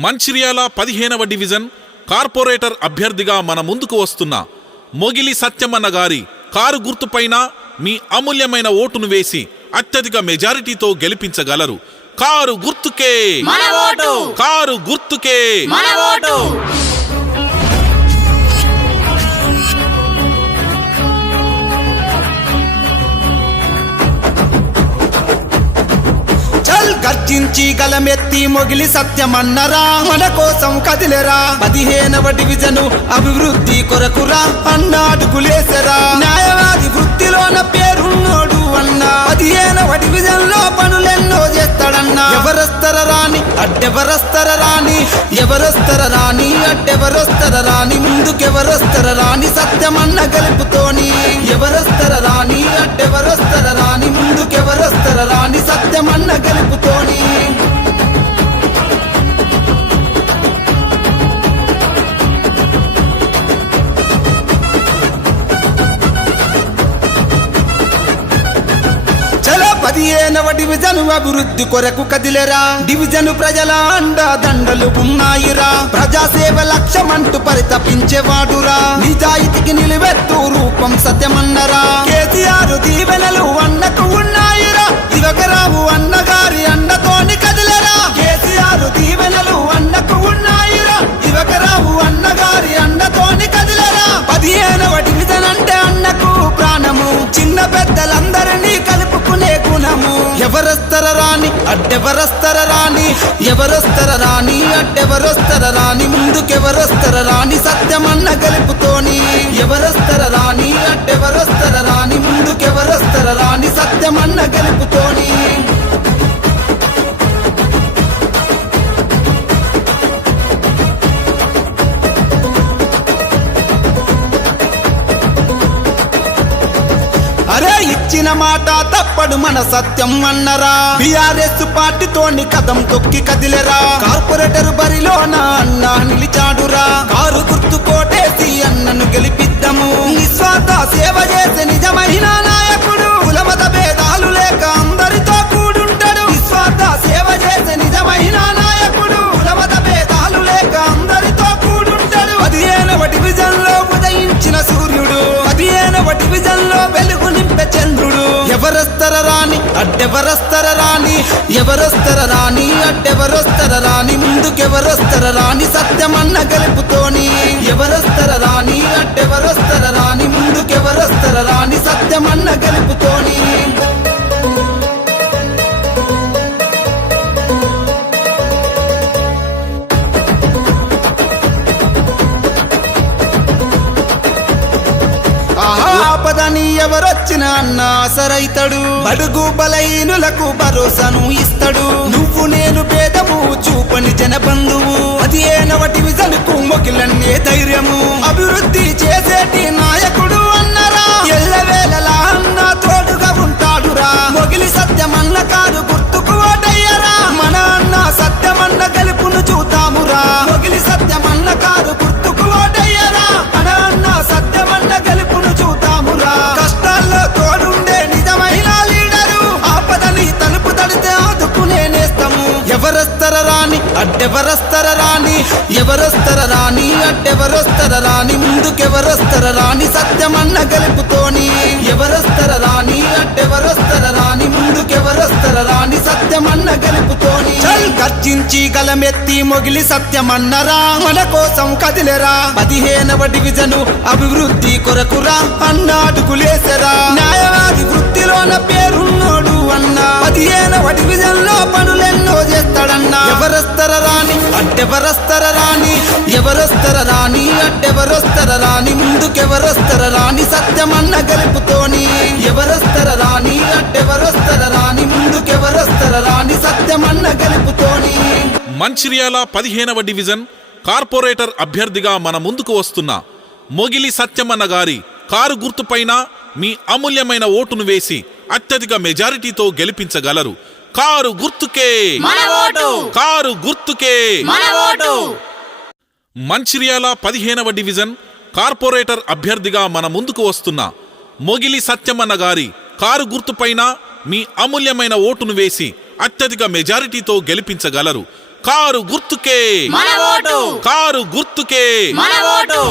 మంచిర్యాల 15వ division corporator అభ్యర్థిగా మన ముందుకు వస్తున్న మొగిలి సత్యమన్న గారి కారు గుర్తుపైన మీ అమూల్యమైన ఓటును వేసి అత్యధిక మెజారిటీతో గెలిపించగలరు. కారు గుర్తుకే మన ఓటు, కారు గుర్తుకే మన ఓటు. గర్జించి గలమెత్తి మొగిలి సత్యమన్నరా, మన కోసం కదిలేరా. 15వ డివిజను అభివృద్ధి కొరకురా అన్న అడుగులేసరా. న్యాయవాది వృత్తిలోన పేరున్నోడు అన్న 15వ డివిజన్ లో పనులెన్నో చేస్తాడన్నా. ఎవరొస్తర రాని అడ్డెవరొస్తర రాని, ఎవరొస్తర రాని అడ్డెవరొస్తర రాని, ముందుకెవరొస్తర రాని సత్యమన్న గెలుపుతోని. ఎవరొస్తర రాని అడ్డెవరొస్తర రాని, ముందుకెవరొస్తర రాని సత్యమన్న గెలుపుతోని. చలో 15వ డివిజన్ అభివృద్ధి కొరకు కదిలేరా. డివిజన్ ప్రజల అండా దండలు ఉన్నాయిరా. ప్రజాసేవ లక్ష్యమంటూ పరితపించేవాడురా. నిజాయితీకి నిలువెత్తు రూపం సత్యమన్నరా. కేసీఆర్ దీవెనలు అన్నకు ఉన్నాయిరా. దివకరావు అన్నగారి అండతోని కదిలేరా. కేసీఆర్ దీవెనలు అన్నకు ఉన్నాయిరా. దివకరావు అన్నగారి అండతోని కదిలేరా. 15వ డివిజన్ అంటే అన్నకు ప్రాణము. చిన్న పెద్దలందరినీ కలుపుకునే గుణము. ఎవరొస్తర రాని అడ్డెవరొస్తర రాని, ఎవరొస్తర రాని అడ్డెవరొస్తర రాని, ముందుకెవరొస్తర రాని సత్యమన్న గెలుపుతోని. ఎవరొస్తర రాని అడ్డెవరొస్తర రాని, ముందుకెవరొస్తర రాని సత్యమన్న గెలుపుతోని. అరే ఇచ్చిన మాట తప్పడు మన సత్యం అన్నరా. బీఆర్ఎస్ పార్టీతోని కదం తొక్కి కదిలేరా. కార్పొరేటర్ బరిలోన అన్న నిలిచాడురా. కారు గుర్తు కోటేసి అన్నను గెలిపిద్దాము. నిస్వార్థ సేవ చేసే నిజమైన నాయకుడు. కులమత భేదాలు లేక అందరితో కూడుంటాడు. నిస్వార్థ సేవ చేసే నిజమైన నాయకుడు. కులమత భేదాలు లేక అందరితో కూడుంటాడు. 15వ డివిజన్ లో ఉదయించిన సూర్యుడు. 15వ డివిజన్ లో వెలుగు నింపే చంద్రుడు. ఎవరొస్తర రాని అడ్డెవరొస్తర రాని, ఎవరొస్తర రాని అడ్డెవరొస్తర రాని, ముందుకెవరొస్తర రాని సత్యమన్న గెలుపుతోని. ఎవరొస్తర రాని అడ్డెవరొస్తర రాని, ముందుకెవరొస్తర రాని సత్యమన్న గెలుపుతోని. ఆపదని ఎవరొచ్చిన అన్న ఆసరైతడు. బడుగు బలహీనులకు భరోసాను ఇస్తడు. నువ్వు నేను భేదము చూపని జనబంధువు. 15వ డివిజన్ కు మొగిలన్నే ధైర్యము. అభివృద్ధి చేసేటి నాయకుడు అన్నరా. ఎల్లవేళలా అన్న తోడుగా ఉంటాడురా. మొగిలి సత్యమన్న కారు గుర్తుకు ఓటయ్యరా. మన అన్న సత్యమన్న గెలుపును చూద్దామురా. మొగిలి సత్యమన్న కారు గుర్తుకు ఓటయ్యరా. మన అన్న సత్యమన్న గెలుపును చూద్దామురా. కష్టాల్లో తోడుండే నిజమైన లీడరు. ఆపదని తలుపు తడితే ఆదుకునే నేస్తము. ఎవరొస్తర రాని అడ్డెవరొస్తర రాని, ఎవరొస్తర రాని అడ్డెవరొస్తర రాని, ముందుకెవరొస్తర రాని సత్యమన్న గెలుపుతోని. ఎవరొస్తర రాని అడ్డెవరొస్తర రాని, ముందుకెవరొస్తర రాని సత్యమన్న గెలుపుతోని. గర్జించి గలమెత్తి మొగిలి సత్యమన్నరా, మన కోసం కదిలేరా. 15వ డివిజను అభివృద్ధి కొరకురా అన్న అడుగులేసరా. న్యాయవాది వృత్తిలోన పేరున్నోడు అన్న 15వ డివిజన్ లో పనులెన్నో చేస్తాడన్నా. ఎవరొస్తర రాని అడ్డెవరొస్తర రాని, ఎవరొస్తర రాని అడ్డెవరొస్తర రాని, ముందుకెవరొస్తర రాని సత్యమన్న గెలుపుతోని. ఎవరొస్తర రాని అడ్డెవరొస్తర రాని, ముందుకెవరొస్తర రాని సత్యమన్న గెలుపుతోని. మంచిర్యాల 15వ డివిజన్ కార్పొరేటర్ అభ్యర్థిగా మన ముందుకు వస్తున్న మొగిలి సత్యమన్న గారి కారు గుర్తుపైన మీ అమూల్యమైన ఓటును వేసి అత్యధిక మెజారిటీతో గెలిపించగలరు. కారు గుర్తుకే మన ఓటు, కారు గుర్తుకే మన ఓటు. మంచిర్యాల 15వ డివిజన్ కార్పొరేటర్ అభ్యర్థిగా మన ముందుకు వస్తున్న మొగిలి సత్యమన్న గారి కారు గుర్తుపైన మీ అమూల్యమైన ఓటును వేసి అత్యధిక మెజారిటీతో గెలిపించగలరు. కారు గుర్తుకే మన ఓటు కారు గుర్తుకే మన ఓటు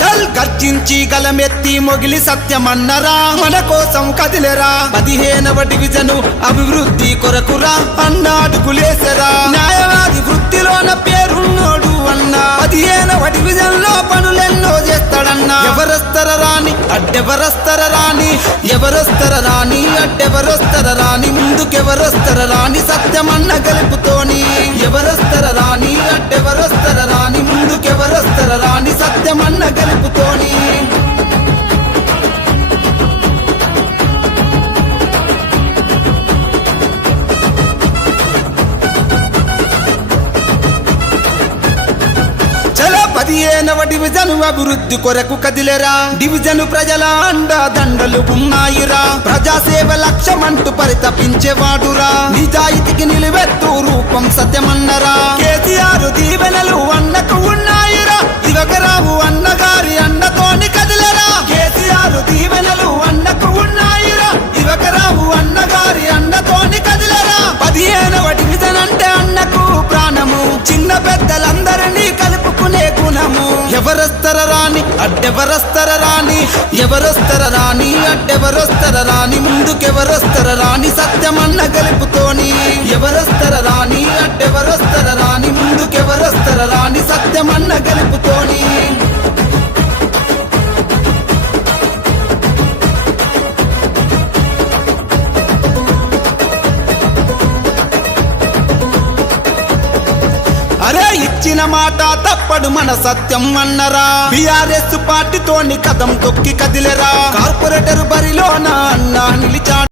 చల్ గర్జించి గలమెత్తి మొగిలి సత్యమన్నరా మన కోసం కదిలేరా 15వ డివిజను అభివృద్ధి కొరకురా అన్నాడుగులేసరా న్యాయవాది వృత్తిలోన పేరున్నోడు అన్నా 15వ డివిజన్ లో పనులెన్నో చేస్తాడన్నా ఎవరొస్తర రాని అడ్డెవరొస్తర రాని ఎవరొస్తర రాని అడ్డెవరొస్తర రాని ముందుకెవరొస్తర రాని సత్యమన్న గెలుపుతోని ఎవరొస్తర రాని అడ్డెవరొస్తర రాని ముందుకెవరొస్తర రాని సత్యమన్న గెలుపుతోని చలో 15వ డివిజన్ అభివృద్ధి కొరకు కదిలేరా డివిజన్ ప్రజల అండా దండలు ఉన్నాయిరా ప్రజాసేవ లక్ష్యమంటూ పరితపించేవాడురా నిజాయితీకి నిలువెత్తు రూపం సత్యమన్నరా కేసీఆర్ దీవెనలు అన్నకు ఉన్నాయిరా దివకరావు అన్నగారి అండతోని కదిలేరా కేసీఆర్ దీవెనలు అన్నకు ఉన్నాయిరా దివకరావు అన్నగారి అండతోని కదిలేరా 15వ డివిజన్ అంటే అన్నకు ప్రాణము చిన్న పెద్దలందరినీ కలుపుకునే గుణము ఎవరొస్తర రాని అడ్డెవరొస్తర రాని ఎవరొస్తర రాని అడ్డెవరొస్తర రాని ముందుకెవరొస్తర రాని సత్యమన్న గెలుపుతోని ఎవరొస్తర రాని అడ్డెవరొస్తర రాని ముందుకెవరొస్తర రాని సత్యమన్న గెలుపుతోని అరే ఇచ్చిన మాట తప్పడు మన సత్యం అన్నరా బీఆర్ఎస్ పార్టీతోని కదం తొక్కి కదిలేరా కార్పొరేట్